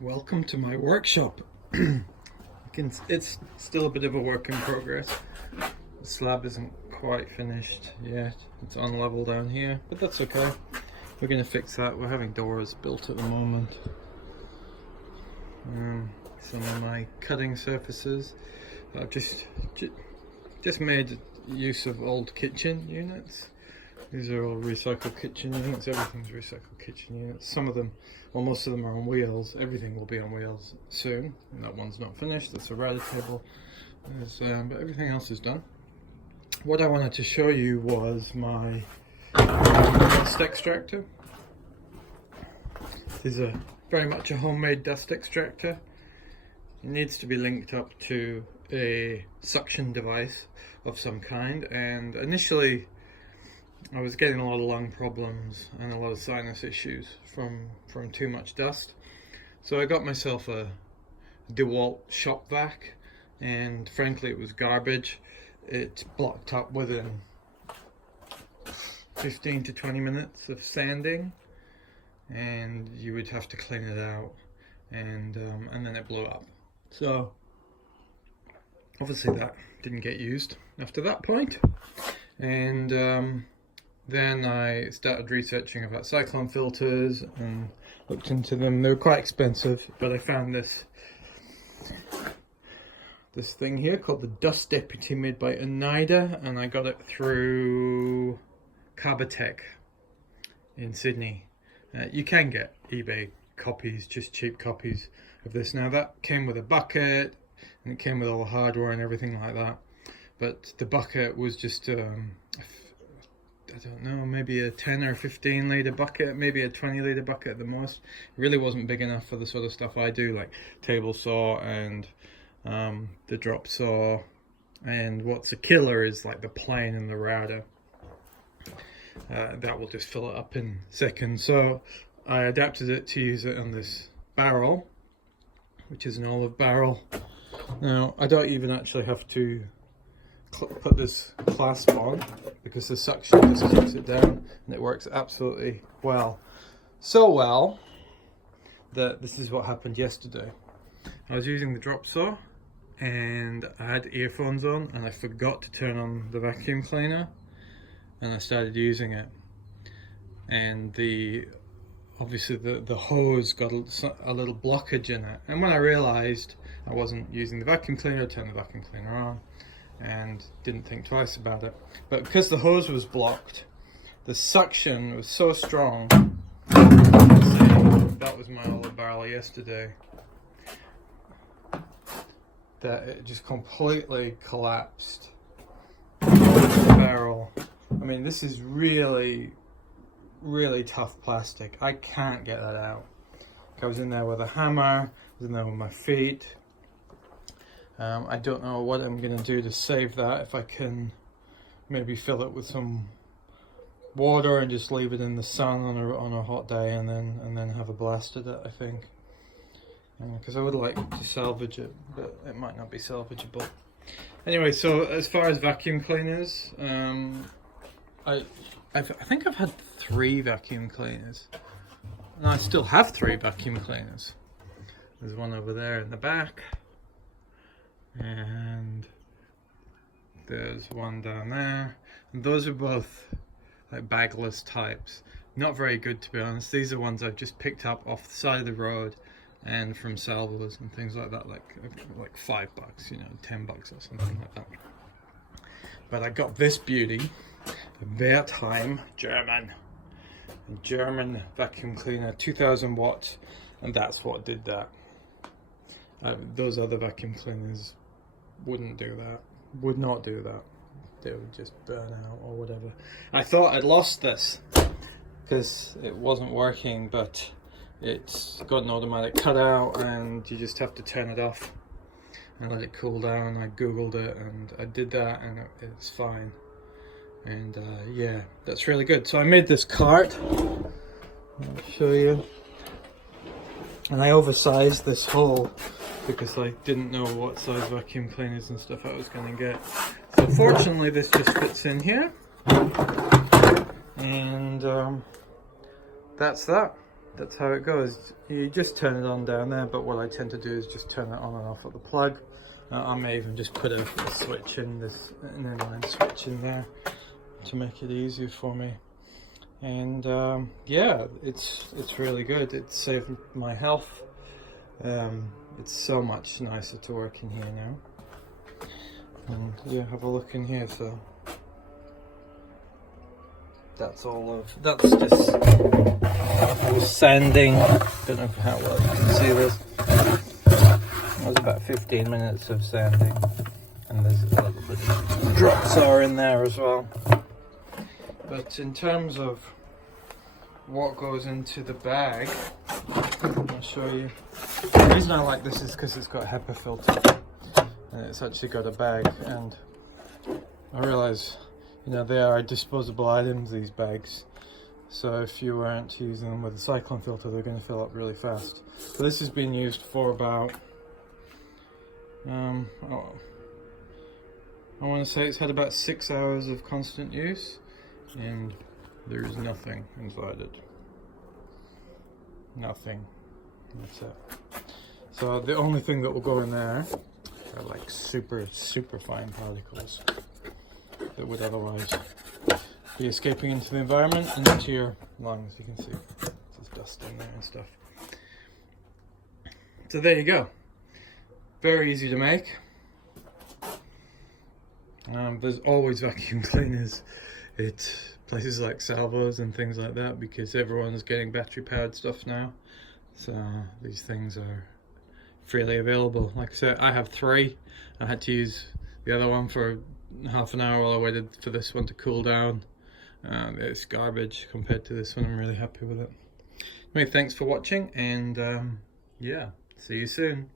Welcome to my workshop. It's still a bit of a work in progress. The slab isn't quite finished yet. It's unlevel down here, but that's okay. We're going to fix that. We're having doors built at the moment. Some of my cutting surfaces. I've just made use of old kitchen units. These are all recycled kitchen units. Everything's recycled kitchen units. Some of them, well, most of them are on wheels. Everything will be on wheels soon. And that one's not finished. That's a router table. But everything else is done. What I wanted to show you was my dust extractor. This is very much a homemade dust extractor. It needs to be linked up to a suction device of some kind. And initially, I was getting a lot of lung problems and a lot of sinus issues from too much dust. So I got myself a DeWalt shop vac, and frankly it was garbage. It blocked up within 15 to 20 minutes of sanding, and you would have to clean it out, and then it blew up. So obviously that didn't get used after that point, and then I started researching about cyclone filters and looked into them. They were quite expensive, but I found this thing here called the Dust Deputy, made by Oneida, and I got it through Cabatech in Sydney. You can get eBay copies, just cheap copies of this. Now that came with a bucket, and it came with all the hardware and everything like that, but the bucket was just I don't know, maybe a 10 or 15 litre bucket, maybe a 20 litre bucket at the most. It really wasn't big enough for the sort of stuff I do, like table saw and the drop saw. And what's a killer is like the plane and the router. That will just fill it up in seconds. So I adapted it to use it on this barrel, which is an olive barrel. Now I don't even actually have to put this clasp on, because the suction just keeps it down, and it works absolutely well. So well that this is what happened yesterday. I was using the drop saw and I had earphones on, and I forgot to turn on the vacuum cleaner, and I started using it, and obviously the hose got a little blockage in it, and when I realized I wasn't using the vacuum cleaner, I turned the vacuum cleaner on and didn't think twice about it. But because the hose was blocked, the suction was so strong. That was my olive barrel yesterday, that it just completely collapsed the barrel. I mean, this is really, really tough plastic. I can't get that out. I was in there with a hammer, I was in there with my feet. I don't know what I'm going to do to save that. If I can maybe fill it with some water and just leave it in the sun on a hot day, and then have a blast at it, I think. Because I would like to salvage it, but it might not be salvageable. Anyway, so as far as vacuum cleaners, I think I've had 3 vacuum cleaners. And I still have 3 vacuum cleaners. There's one over there in the back, and there's one down there, and those are both like bagless types. Not very good, to be honest. These are ones I've just picked up off the side of the road and from salvos and things like that, like $5, you know, $10 or something like that. But I got this beauty, a Wertheim German vacuum cleaner, 2000 watts, and that's what did that. Those other vacuum cleaners wouldn't do that, would not do that. They would just burn out or whatever. I thought I'd lost this because it wasn't working, but it's got an automatic cutout, and you just have to turn it off and let it cool down. I googled it and I did that, and it's fine. And yeah, that's really good. So I made this cart. I'll show you. And I oversized this hole because I didn't know what size vacuum cleaners and stuff I was going to get. So fortunately this just fits in here. And that's that. that's how it goes. You just turn it on down there, but what I tend to do is just turn it on and off at the plug. I may even just put a switch in this, an inline switch in there to make it easier for me. And yeah, it's really good. It's saved my health. It's so much nicer to work in here now. And yeah, have a look in here. So that's just sanding. Don't know how well you can see this. It was about 15 minutes of sanding, and there's a little bit of drops are in there as well. But in terms of what goes into the bag, I'll show you. The reason I like this is because it's got HEPA filter, and it's actually got a bag. And I realise, you know, they are disposable items, these bags. So if you weren't using them with a cyclone filter, they're going to fill up really fast. So this has been used for about, I want to say it's had about 6 hours of constant use, and there is nothing inside it. Nothing. That's it. So the only thing that will go in there are like super fine particles that would otherwise be escaping into the environment and into your lungs. You can see there's dust in there and stuff. So there you go. Very easy to make. There's always vacuum cleaners at places like Salvos and things like that, because everyone's getting battery powered stuff now. So these things are freely available. Like I said, I have 3. I had to use the other one for half an hour while I waited for this one to cool down. It's garbage compared to this one. I'm really happy with it. Anyway, thanks for watching, and yeah, see you soon.